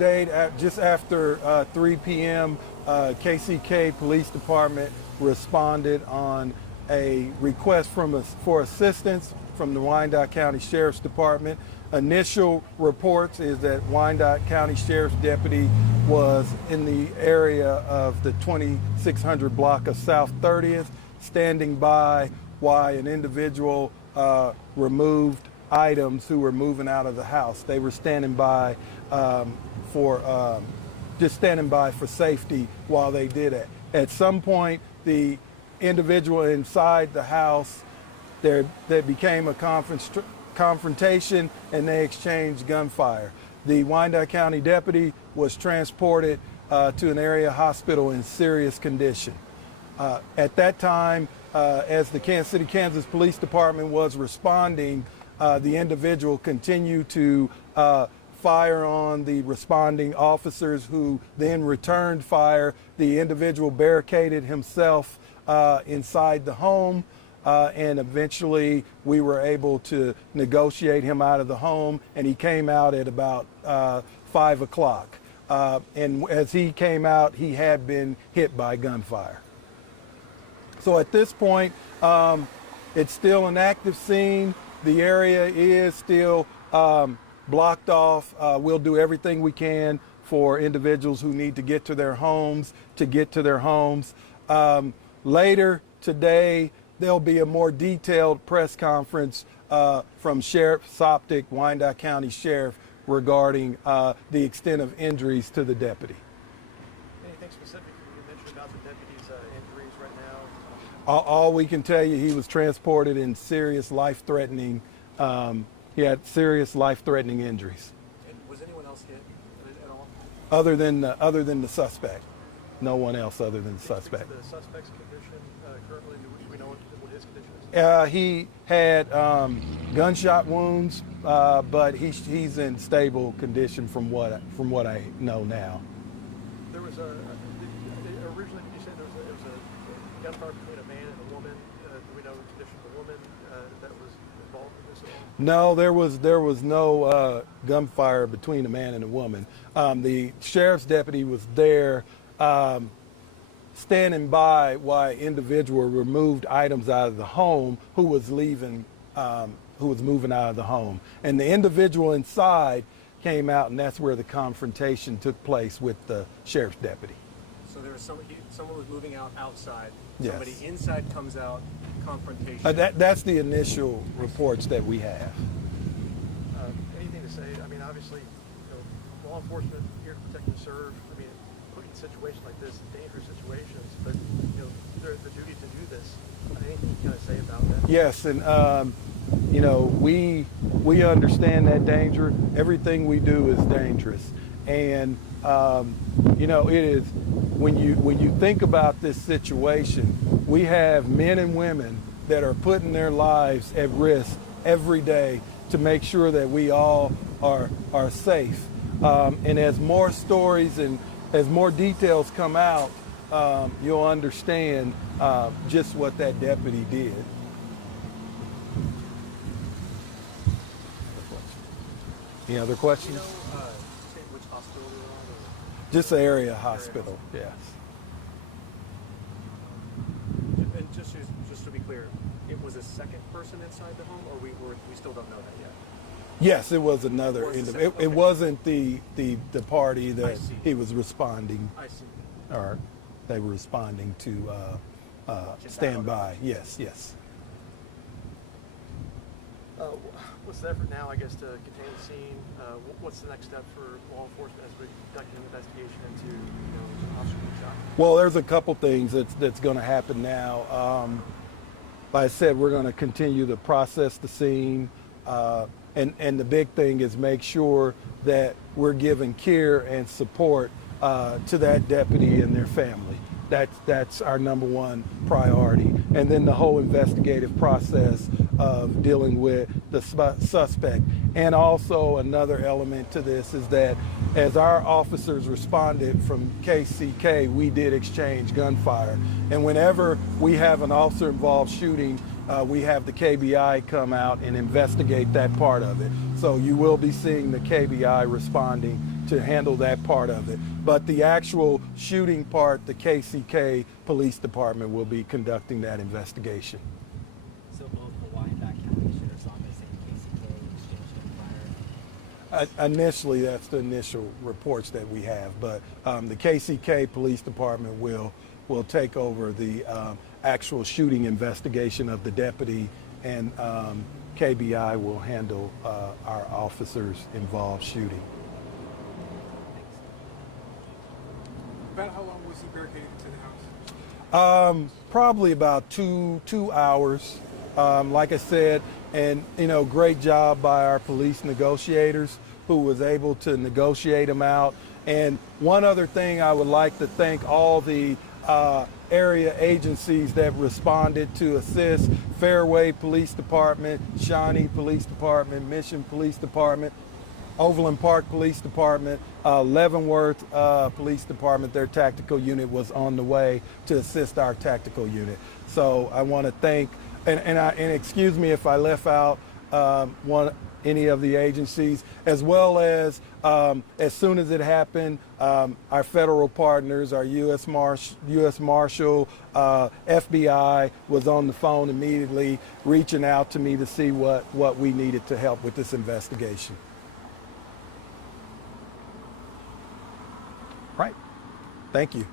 date, just after 3 p.m., KCK Police Department responded on a request for assistance from the Wyandotte County Sheriff's Department. Initial reports is that Wyandotte County Sheriff's deputy was in the area of the 2600 block of South 30th, standing by while an individual removed items who were moving out of the house. They were standing by just standing by for safety while they did it. At some point, the individual inside the house, there became a confrontation and they exchanged gunfire. The Wyandotte County deputy was transported to an area hospital in serious condition. At that time, as the Kansas City, Kansas Police Department was responding, the individual continued to fire on the responding officers, who then returned fire. The individual barricaded himself inside the home, and eventually we were able to negotiate him out of the home, and he came out at about 5 o'clock. And as he came out, he had been hit by gunfire. So at this point, it's still an active scene. The area is still blocked off. We'll do everything we can for individuals who need to get to their homes to get to their homes. Later today, there'll be a more detailed press conference from Sheriff Soptic, Wyandotte County Sheriff, regarding the extent of injuries to the deputy. Anything specific you mentioned about the deputy's injuries right now? All we can tell you, he was transported in serious life-threatening, he had serious life-threatening injuries. And was anyone else hit at all? Other than the suspect. No one else other than the suspect. The suspect's condition currently, do we know what his condition is? He had gunshot wounds, but he's in stable condition from what I know now. There was originally, did you say there was a gunfire between a man and a woman? Do we know the condition of the woman that was involved in this at all? No, there was no gunfire between a man and a woman. The sheriff's deputy was there standing by while an individual removed items out of the home who was moving out of the home. And the individual inside came out, and that's where the confrontation took place with the sheriff's deputy. So there was someone was moving out outside. Yes. Somebody inside comes out, confrontation. That's the initial reports that we have. Anything to say? I mean, obviously, law enforcement here to protect and serve. I mean, put in situations like this, dangerous situations, but the duty to do this. Anything you kind of say about that? Yes, and we understand that danger. Everything we do is dangerous, and it is when you think about this situation, we have men and women that are putting their lives at risk every day to make sure that we all are safe. And as more stories and as more details come out, you'll understand just what that deputy did. Any other questions? Which hospital they were on? Just the area hospital, yes. And just to be clear, it was a second person inside the home, or we still don't know that yet? Yes, it was another individual. It wasn't the party that he was responding. I see. Or they were responding to stand by. Yes. What's the effort now, I guess, to contain the scene? What's the next step for law enforcement as we conduct an investigation into an officer being shot? Well, there's a couple things that's going to happen now. Like I said, we're going to continue to process the scene. And the big thing is make sure that we're giving care and support to that deputy and their family. That's our number one priority. And then the whole investigative process of dealing with the suspect. And also another element to this is that as our officers responded from KCK, we did exchange gunfire. And whenever we have an officer-involved shooting, we have the KBI come out and investigate that part of it. So you will be seeing the KBI responding to handle that part of it. But the actual shooting part, the KCK Police Department will be conducting that investigation. So both the Wyandotte County Sheriff's Office and KCK exchanged fire? Initially, that's the initial reports that we have, but the KCK Police Department will take over the actual shooting investigation of the deputy, and KBI will handle our officers involved shooting. About how long was he barricaded into the house? Probably about two hours. Like I said, and great job by our police negotiators who was able to negotiate them out. And one other thing, I would like to thank all the area agencies that responded to assist: Fairway Police Department, Shawnee Police Department, Mission Police Department, Overland Park Police Department, Leavenworth Police Department. Their tactical unit was on the way to assist our tactical unit. So I want to thank, and excuse me if I left out any of the agencies, as well as soon as it happened, our federal partners, our U.S. Marshal, FBI was on the phone immediately, reaching out to me to see what we needed to help with this investigation. Right. Thank you.